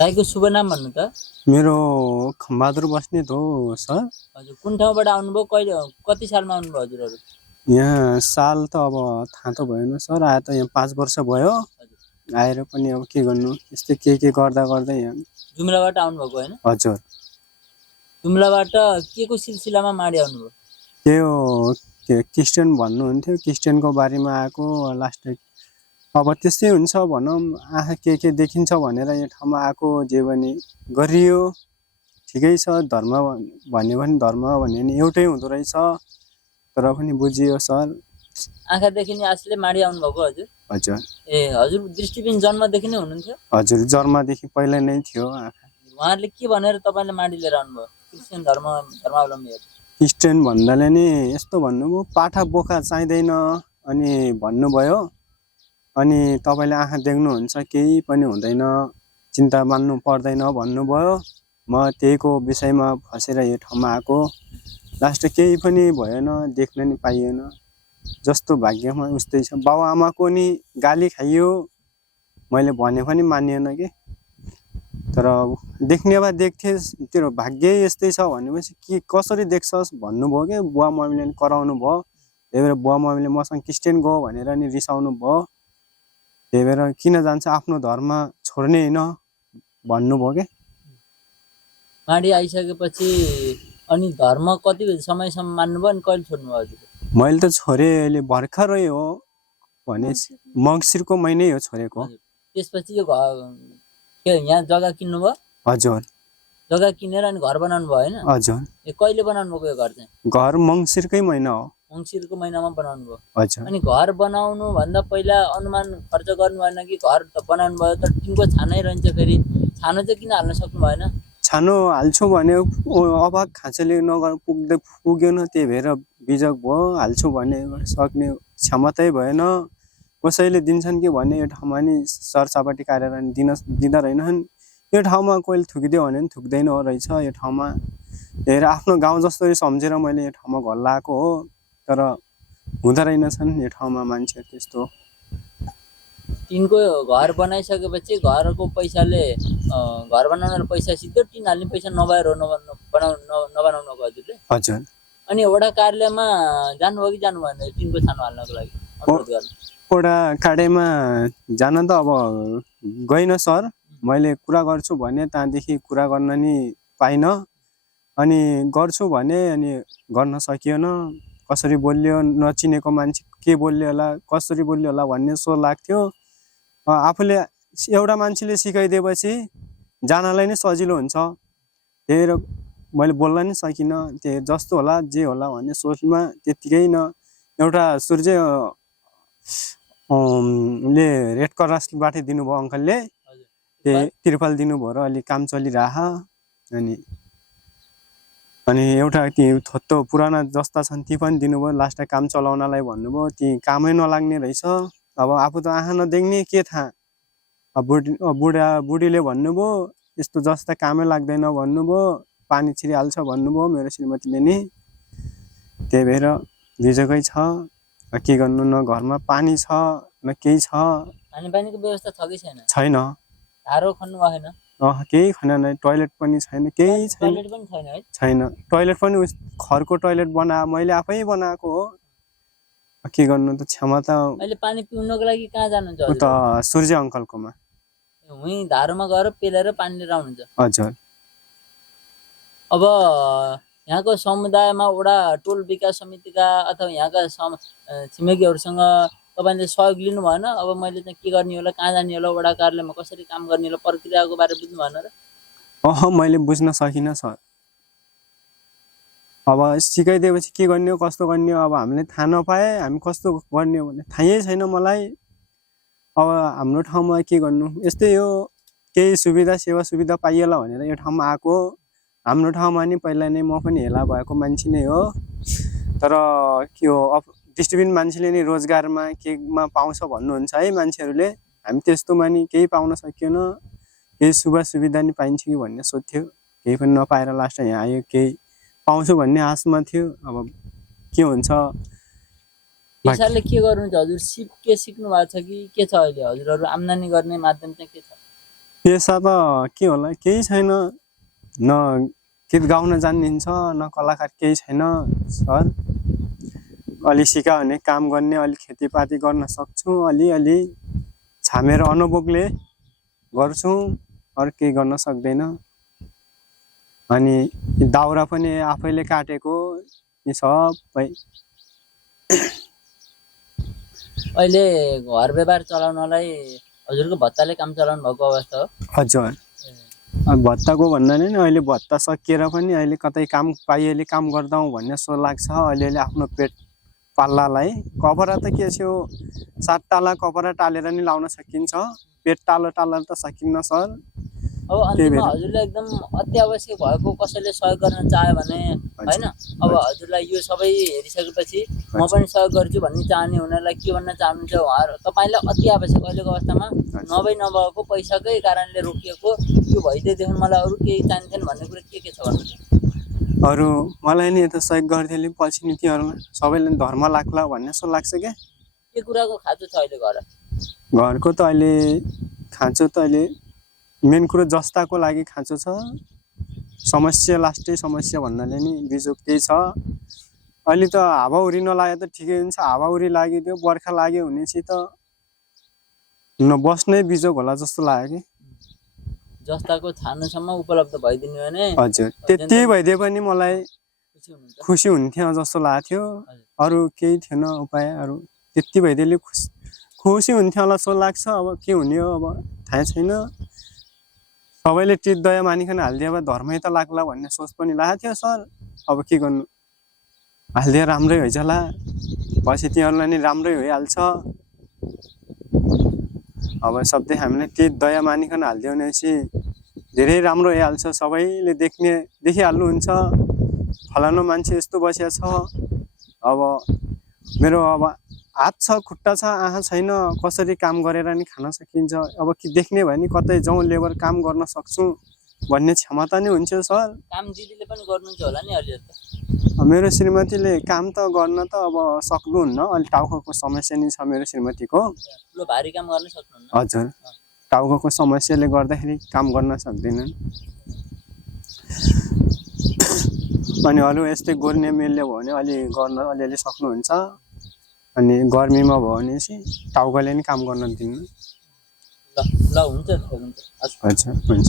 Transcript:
दाइको शुभ नाम भन्नु त? मेरो खम्बहादुर बस्नेत हो सर। हजुर, कुन ठाउँबाट आउनुभयो, कहिले, कति सालमा आउनुभयो हजुरहरू? यहाँ साल त अब थाहा त भएन सर, आए त यहाँ 5 वर्ष भयो। आएर पनि अब के गर्नु, यस्तै के गर्दा गर्दै यहाँ जुम्लाबाट आउनुभएको होइन? हजुर। जुम्लाबाट के को सिलसिलामा माडी आउनुभयो? त्यो के क्रिस्चियन भन्नुहुन्थ्यो, क्रिस्चियनको बारेमा आएको लास्ट। अब त्यस्तै हुन्छ भनौँ, आँखा के देखिन्छ भनेर यो ठाउँमा आएको। जे भने गरियो ठिकै छ। धर्म भन्यो भने धर्म भन्यो भने एउटै हुँदो रहेछ, तर पनि बुझियो सर। आँखा देखिने आशले माडी आउनुभएको हजुर? हजुर। ए हजुर, दृष्टिबिन जन्मदेखि नै हुनुहुन्थ्यो? हजुर, जन्मदेखि पहिला नै थियो आँखा। उहाँहरूले के भनेर तपाईँले माडी लिएर आउनुभयो? क्रिस्चियन धर्मावलम्बीहरू क्रिस्चियन भन्दाले नि यस्तो भन्नुभयो, पाठा बोका चाहिँदैन अनि भन्नुभयो। अनि तपाईँले आँखा देख्नुहुन्छ, केही पनि हुँदैन, चिन्ता मान्नु पर्दैन भन्नुभयो। म त्यहीको विषयमा फसेर यो ठाउँमा आएको। लास्ट केही पनि भएन, देख्न नि पाइएन। जस्तो भाग्यमा उस्तै छ। बाउ आमाको नि गाली खाइयो, मैले भने पनि मानिएन कि। तर देख्ने भए देख्थे, तेरो भाग्य यस्तै छ भनेपछि के कसरी देख्छस् भन्नुभयो कि बुवा मम्मीले कराउनु भयो। त्यही भएर बुवा मम्मीले मसँग क्रिस्चियन गयो भनेर नि रिसाउनु भयो। त्यही भएर किन जान्छ, आफ्नो धर्म छोड्ने होइन भन्नुभयो कि। माडी आइसकेपछि अनि धर्म कति समयसम्म मान्नुभयो अनि कहिले छोड्नुभयो हजुर? मैले त छोडेँ अहिले भर्खरै हो भने, मङ्सिरको महिनै हो छोडेको। त्यसपछि यो यहाँ जग्गा किन्नुभयो? हजुर। जग्गा किनेर अनि घर बनाउनु भयो होइन? हजुर। कहिले बनाउनु भएको यो घर चाहिँ? घर मङ्सिरकै महिना हो। मङ्सिरको महिनामा बनाउनु भयो? हजुर। अनि घर बनाउनु भन्दा पहिला अनुमान खर्च गर्नु भएन कि? घर त बनाउनु भयो त टिनको छानै रहन्छ, फेरि छानो चाहिँ किन हाल्न सक्नु भएन? छानो हाल्छु भने अभाग खाँचोले पुगेन, त्यही भएर बिजक भयो। हाल्छु भने सक्ने क्षमतै भएन। कसैले दिन्छन् कि भन्ने यो ठाउँमा नि सरसपाटी काटेर दिँदा रहेनन्। यो ठाउँमा कोहीले थुकिदियो भने पनि थुक्दैन हो रहेछ यो ठाउँमा। हेर, आफ्नो गाउँ जस्तो सम्झेर मैले यो ठाउँमा घर लगाएको हो, तर हुँदो रहेनछन् यो ठाउँमा मान्छेहरू त्यस्तो। टिनको घर बनाइसकेपछि घरको पैसाले, घर बनाउन पैसा सिधै टिन हाल्ने पैसा नभएर नबनाउनु हजुरले? हजुर। अनि वडा कार्यालयमा जानुभयो कि जानु भएन टिनको छानो हाल्नको लागि अनुरोध गर्नु? वडा कार्यालयमा जान त अब गइन सर। मैले कुरा गर्छु भने त्यहाँदेखि कुरा गर्न नि पाइनँ। अनि गर्छु भने अनि गर्न सकिएन। कसरी बोल्यो, नचिनेको मान्छे के बोल्यो होला, कसरी बोल्यो होला भन्ने सो लाग्थ्यो। आफूले एउटा मान्छेले सिकाइदिएपछि जानलाई नै सजिलो हुन्छ। त्यही भएर मैले बोल्न नि सकिनँ। त्यो जस्तो होला जे होला भन्ने सोचमा त्यतिकै न। एउटा सूर्य ले रेड क्रसबाट दिनुभयो अङ्कलले, त्यही त्रिपाल दिनुभयो र अलि काम चलिरह। अनि एउटा ती थोत्तो पुराना जस्ता छन् ती पनि दिनुभयो। लास्ट काम चलाउनलाई भन्नुभयो, ती कामै नलाग्ने रहेछ। अब आफू त आँखा नदेख्ने, के थाहा। बुढीले भन्नुभयो यस्तो जस्ता कामै लाग्दैन भन्नुभयो, पानी छिरिहाल्छ भन्नुभयो मेरो श्रीमतीले नि। त्यही भएर बिजोकै छ। के गर्नु, न घरमा पानी छ न केही छ। खानेपानीको व्यवस्था छ कि छैन? छैन। धारो खन्नु भएन? केही छैन। टोइलेट पनि छैन, केही छैन। टोइलेट पनि छैन है? छैन। टोइलेट पनि घरको टोइलेट मैले आफै बनाएको हो। के गर्नु त, क्षमता। अहिले पानी पिउनको लागि कहाँ जानुहुन्छ? उता सूर्य अङ्कलकोमा। उहीँ धारोमा गएर पेलेर पानी लिएर आउनुहुन्छ? हजुर। अब यहाँको समुदायमा वडा टोल विकास समितिका अथवा यहाँका छिमेकीहरूसँग तपाईँले सहयोग लिनु भएन? अब मैले चाहिँ के गर्ने होला, कहाँ जाने होला, वडा कार्यालयमा कसरी काम गर्ने होला, प्रक्रियाको बारे बुझ्नु भएन र? मैले बुझ्न सकिनँ सर। अब सिकाइदिएपछि के गर्ने हो, कस्तो गर्ने हो, अब हामीले थाहा नपाए हामी कस्तो गर्ने हो भने थाहै छैन मलाई। अब हाम्रो ठाउँमा के गर्नु, यस्तै हो। केही सुविधा सेवा सुविधा पाइएला भनेर यो ठाउँमा आएको। हाम्रो ठाउँमा नि पहिला नै म पनि हेला भएको मान्छे नै हो। तर के हो, दृष्टिबिन मान्छेले नि रोजगारमा केमा पाउँछ भन्नुहुन्छ है मान्छेहरूले। हामी त्यस्तोमा नि केही पाउन सकिएन। केही सुविधा नि पाइन्छ कि भन्ने सोध्थ्यो, केही पनि नपाएर लास्ट यहाँ आयो। केही पाउँछु भन्ने आशमा थियो, अब के हुन्छ। पैसाले के गर्नुहुन्छ हजुर? के सिक्नु भएको छ कि के छ अहिले हजुरहरू आम्दानी गर्ने माध्यम चाहिँ के छ? पेसा त के होला, केही छैन। न गीत गाउन जानिन्छ न कलाकार, केही छैन सर। अलि सिका भने काम गर्ने, अलि खेतीपाती गर्न सक्छु, अलिअलि छामेर अनुभवले गर्छु, अरू केही गर्न सक्दैन। अनि दाउरा पनि आफैले काटेको, यी सबै। अहिले घर व्यवहार चलाउनलाई हजुरको भत्ताले काम चलाउनु भएको अवस्था हो? हजुर, अब भत्ताको भन्दा नि अहिले भत्ता सकिएर पनि अहिले कतै काम पाइएले काम गर्दा भन्ने जस्तो लाग्छ। अलिअलि आफ्नो पेट पाल्लालाई कपडा त के छ, 7 ताला कपडा टालेर नि लाउन सकिन्छ, पेट टालो टालेर त सकिन्न सर। अब अन्तिममा हजुरले एकदम अति आवश्यक भएको कसैले सहयोग गर्न चाह्यो भने हैन, अब हजुरलाई यो सबै हेरिसकेपछि म पनि सहयोग गर्छु भन्ने चाहने हुनेलाई के भन्न चाहनुहुन्छ उहाँहरू? तपाईलाई अति आवश्यक अहिलेको अवस्थामा नभएको पैसाकै कारणले रोकिएको, यो भइदिएदेखि मलाई अरू केही चाहिन्थेन भन्ने कुरा के छ भन्नु? अरू मलाई नि यता सहयोग गरिदिएले पछि नि तिनीहरूलाई सबैले धर्म लाग्ला भन्ने जस्तो लाग्छ क्या। के कुराको खाँचो छ अहिले घरको त अहिले खाँचो त अहिले मेन कुरो जस्ताको लागि खाँचो छ। समस्या लास्टै समस्या भन्नाले नि बिजोग त्यही छ। अहिले त हावाहुरी नलागे त ठिकै हुन्छ, हावाहुरी लागिदियो बर्खा लाग्यो भनेपछि त नबस्नै बिजोग होला जस्तो लाग्यो कि। जस्ताको छानुसम्म उपलब्ध भइदिनु भने हजुर, त्यति भइदिए पनि मलाई खुसी हुन्थ्यो जस्तो लाग्थ्यो। अरू केही थिएन उपाय, अरू त्यति भइदिएले खुसी हुन्थ्यो होला जस्तो लाग्छ। अब के हुने हो अब थाहा छैन। सबैले टिट दया मानिकन हालिदिए अब धर्मै त लाग्ला भन्ने सोच पनि लागेको थियो सर। अब के गर्नु, हालिदिए राम्रै हुन्छ होला, पछि तिनीहरूलाई नि राम्रै भइहाल्छ। अब सधैँ हामीले टिट दया मानिकन हालिदियो भनेपछि धेरै राम्रो भइहाल्छ। सबैले देखिहाल्नुहुन्छ फलानु मान्छे यस्तो बसिया छ। अब मेरो अब हात छ, खुट्टा छ, आँखा छैन, कसरी काम गरेर नि खान सकिन्छ। अब के देख्ने भने कतै जाउँ लेबर काम गर्न सक्छु भन्ने क्षमता नै हुन्छ सर। काम दिदीले पनि गर्नुहुन्छ होला नि अलि त? मेरो श्रीमतीले काम त गर्न त अब सक्नुहुन्न, अलि टाउकोको समस्या नि छ मेरो श्रीमतीको। ठुलो भारी काम गर्न सक्नुहुन्न? हजुर, टाउकोको समस्याले गर्दाखेरि काम गर्न सक्दैनन्। अनि अरू यस्तै गोर्ने मेलले भयो भने अलि गर्न अलिअलि सक्नुहुन्छ। अनि गर्मीमा भयो भने चाहिँ टाउकोले नि काम गर्न दिनु। ल हुन्छ। अच्छा, हुन्छ।